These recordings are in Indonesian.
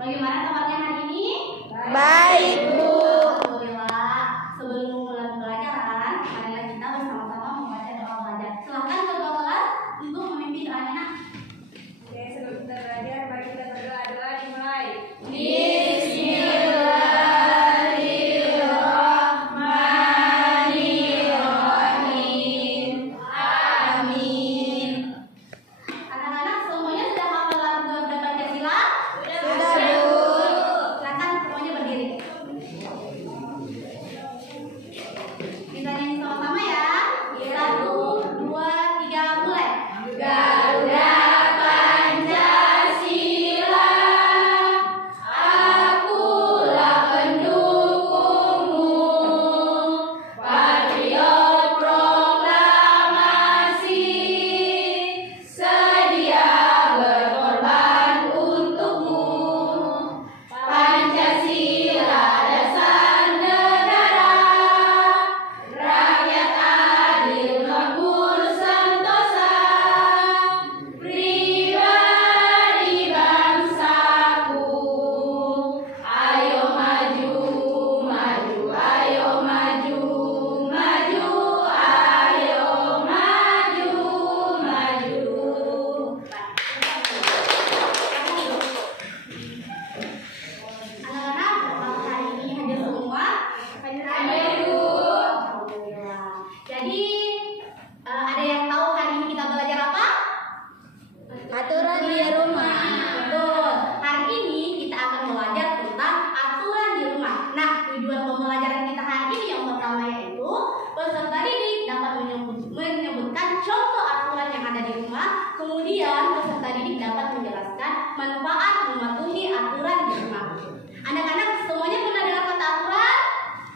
Bagaimana kabarnya hari ini? Baik, Bu. Alhamdulillah. Sebelum mulai pembelajaran, marilah kita bersama-sama membaca doa belajar. Silakan ketua kelas untuk memimpin doanya. Oke, sebelum kita belajar, mari kita berdoa. Doa dimulai. Bismillahirrahmanirrahim. Amin. Anak-anak semuanya sudah hafal lagu Garuda Pancasila? Sudah, Bu. Silakan semuanya berdiri. Kita nyanyi sama-sama ya. 1, 2, 3, mulai. Garuda Pancasila, akulah pendukungmu, patriot proklamasi, sedia berkorban untukmu. Pancasila dasar negara, rakyat adil makmur sentosa, pribadi bangsaku. Ayo maju, maju, ayo maju, maju, ayo maju, maju. Anak-anak, apakah hari ini hadir semua? Hadir, Bu. Alhamdulillah. Jadi, ada yang tahu hari ini kita belajar apa? Aturan di rumah. Betul. Hari ini kita akan belajar tentang aturan di rumah. Nah, tujuan pembelajaran kita hari ini yang pertama yaitu peserta didik dapat menyebutkan contoh aturan yang ada di rumah. Kemudian peserta didik dapat menjelaskan manfaat mematuhi aturan di rumah. Anak-anak semuanya pernah dengar kata aturan?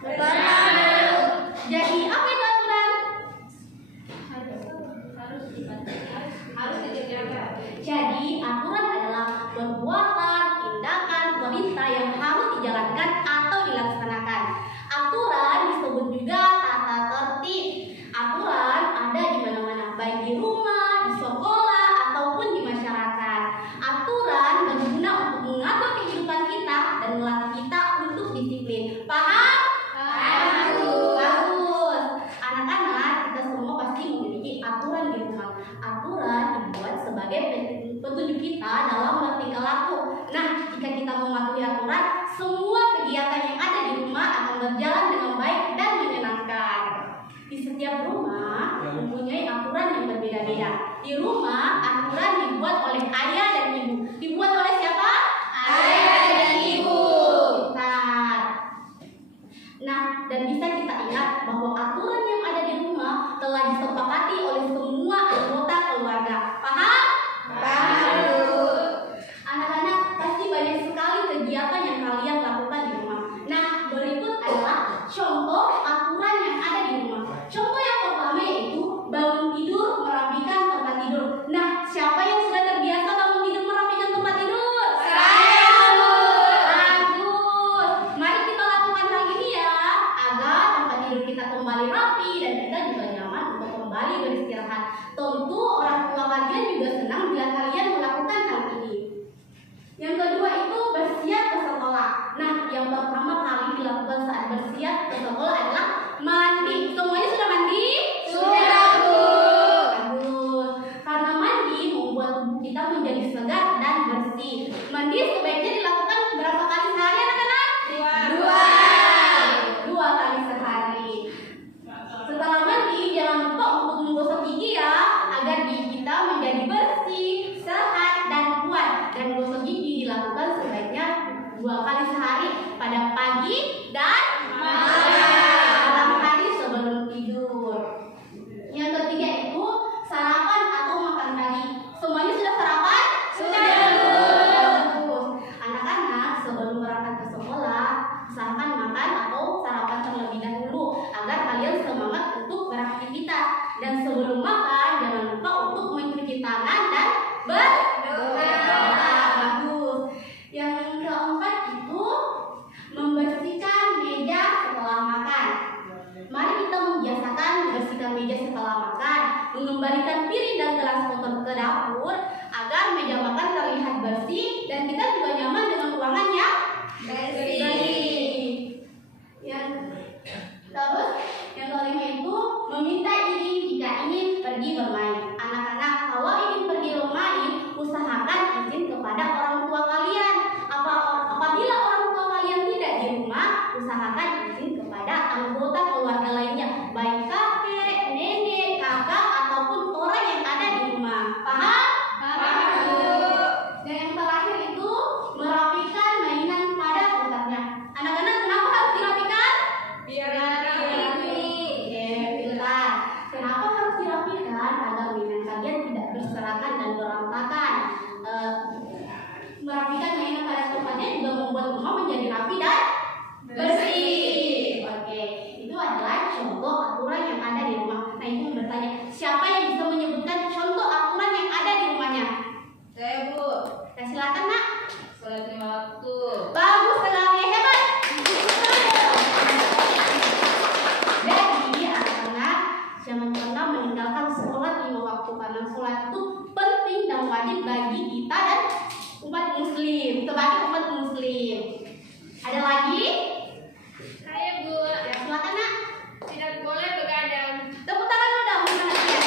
Pernah, Bu. Jadi apa itu aturan? Harus dijaga. Jadi aturan adalah perbuatan, tindakan, perintah yang harus dijalankan atau dilaksanakan. Aturan disebut juga tata tertib. Aturan ada di mana-mana, baik di rumah, di sekolah, ataupun di masyarakat. Aturan berguna untuk mengatur kehidupan kita dan melatih kita untuk disiplin. Paham? Bagus. Anak-anak, kita semua pasti memiliki aturan di rumah. Aturan dibuat sebagai petunjuk kita dalam bertingkah laku. Nah, jika kita mematuhi aturan, semua kegiatan yang ada di rumah akan berjalan dengan baik dan menyenangkan. Di setiap rumah mempunyai aturan yang berbeda-beda. Di rumah, aturan dibuat oleh ayah dan ibu. Dibuat oleh siapa? Ayah dan ibu. Pintar. Nah, dan bisa kita ingat bahwa aturan yang ada di rumah telah disepakati oleh semua anggota keluarga. Paham? Paham, Bu. Anak-anak, pasti banyak sekali kegiatan yang kalian lakukan di rumah. Nah, berikut adalah contoh aturan yang ada di rumah. Contoh yang pertama yaitu bangun tidur merapikan tempat tidur. Nah, siapa yang sudah terbiasa bangun tidur merapikan tempat tidur? Saya, Bu. Bagus. Mari kita lakukan hal ini ya, agar tempat tidur kita kembali rapi dan kita juga nyaman untuk kembali beristirahat. Tentu orang tua kalian juga senang bila kalian melakukan hal ini. Yang kedua itu bersiap ke sekolah. Nah, yang pertama kali dilakukan saat bersiap ke sekolah adalah mandi. Semuanya sudah mandi? Sudah, Bu. Bagus. Karena mandi membuat tubuh kita menjadi segar dan bersih. Mandi sebaiknya dilakukan berapa kali sehari, anak-anak? Dua kali sehari. Setelah mandi, jangan lupa untuk menggosok gigi ya, agar gigi kita menjadi bersih, sehat, dan kuat. Dan gosok gigi dilakukan sebaiknya 2 kali sehari, pada pagi dan malam hari sebelum tidur. Yang ketiga itu sarapan atau makan pagi. Semuanya sudah sarapan? Sudah, Bu. Bagus. Anak-anak sebelum berangkat ke sekolah, usahakan makan atau sarapan terlebih dahulu agar kalian semangat untuk beraktivitas. Dan sebelum makan, jangan lupa untuk mencuci tangan dan berdoa. Bagus. Yang keempat itu orang tua kalian. Apabila orang tua kalian tidak di rumah, usahakan izin kepada anggota keluarga lainnya, baik kakek, nenek, kakak, ataupun orang yang ada di rumah. Paham? Dan yang terakhir itu merapikan mainan pada tempatnya. Anak-anak, kenapa harus dirapikan? Biar Pintar. Kenapa harus dirapikan? Agar mainan kalian tidak berserakan dan berantakan. Merapikan mainan pada tempatnya juga membuat rumah menjadi rapi dan bersih. Oke, itu adalah contoh aturan yang ada di rumah. Nah, itu bertanya, siapa yang bisa menyebutkan contoh aturan yang ada di rumahnya? Saya, Bu. Nah, silakan, Nak. Sholat 5 waktu. Bagus sekali, hebat. Jadi anak-anak jangan pernah meninggalkan sholat 5 waktu, karena sholat itu penting dan wajib bagi kita dan umat muslim, sebagai umat muslim. Ada lagi? Saya, Bu. Ya, silakan, Nak. Tidak boleh begadang. Tepuk tangan dulu dong, anak-anaknya.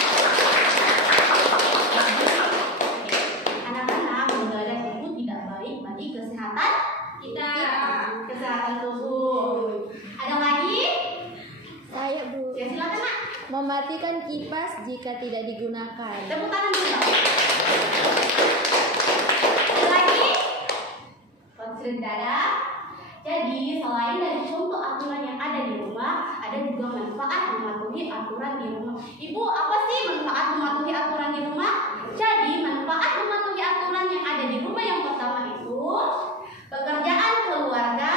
Anak-anak, begadang itu tidak baik bagi kesehatan kita, kesehatan tubuh. Ada lagi? Saya, Bu. Ya, silakan, Nak. Mematikan kipas jika tidak digunakan. Tepuk tangan dulu dong. Ada lagi? Sudah ada. Jadi selain dari contoh aturan yang ada di rumah, ada juga manfaat mematuhi aturan di rumah. Ibu, apa sih manfaat mematuhi aturan di rumah? Jadi manfaat mematuhi aturan yang ada di rumah yang pertama itu pekerjaan keluarga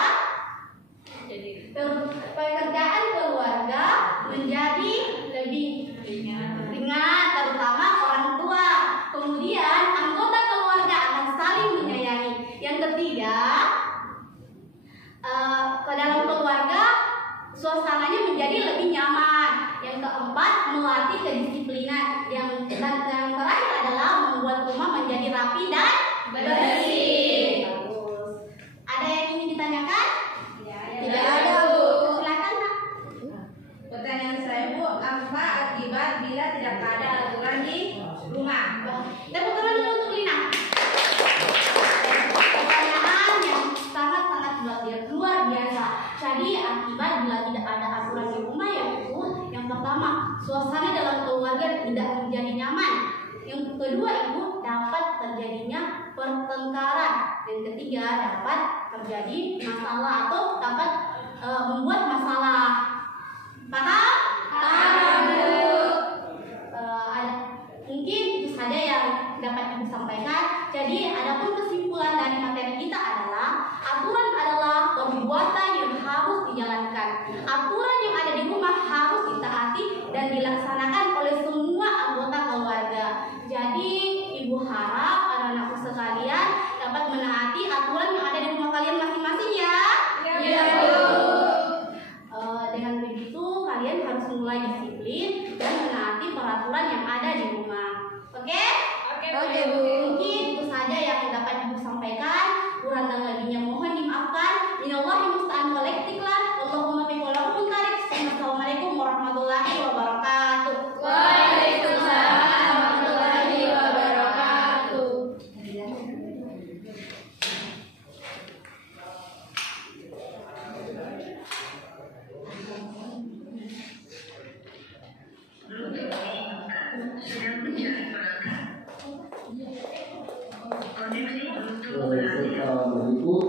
menjadi lebih ringan, terutama orang tua. Kemudian anggota keluarga akan saling menyayangi. Yang ketiga, ke dalam keluarga suasananya menjadi lebih nyaman. Yang keempat, melatih kedisiplinan. Yang terakhir adalah membuat rumah menjadi rapi dan bersih. Bagus. Ada yang ingin ditanyakan? Tidak ada, Bu. Silakan, Nak. Pertanyaan saya, Bu, apa akibat bila tidak ada aturan di rumah? Tepuk tangan dulu untuk Lina. Pertanyaan yang sangat-sangat luar biasa. Jadi akibat bila tidak ada aturan di rumah yaitu yang pertama, suasana dalam keluarga tidak menjadi nyaman. Yang kedua itu dapat terjadinya pertengkaran. Yang ketiga dapat terjadi masalah atau dapat membuat masalah. Paham? Mungkin itu saja yang dapat Ibu sampaikan. Jadi adapun kesimpulan dari materi kita adalah aturan adalah perbuatan yang harus dijalankan. Aturan yang ada di rumah harus ditaati dan dilaksanakan oleh semua anggota keluarga. Jadi Ibu harap anak-anakku sekalian dapat menaati aturan yang ada di rumah kalian masing-masing ya. Ya, Bu. Dengan begitu kalian harus mulai disiplin dan menaati peraturan yang ada di rumah. Oke? Oke, Bu. Mungkin itu saja yang dapat Ibu sampaikan. Kurang dan lebihnya mohon dimaafkan. Minallahi musta'an wal iqtiqlan. Allahumma fi walakum tarik. Assalamualaikum warahmatullahi wabarakatuh. Waalaikumsalam warahmatullahi wabarakatuh. Berikut